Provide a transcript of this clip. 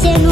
cheating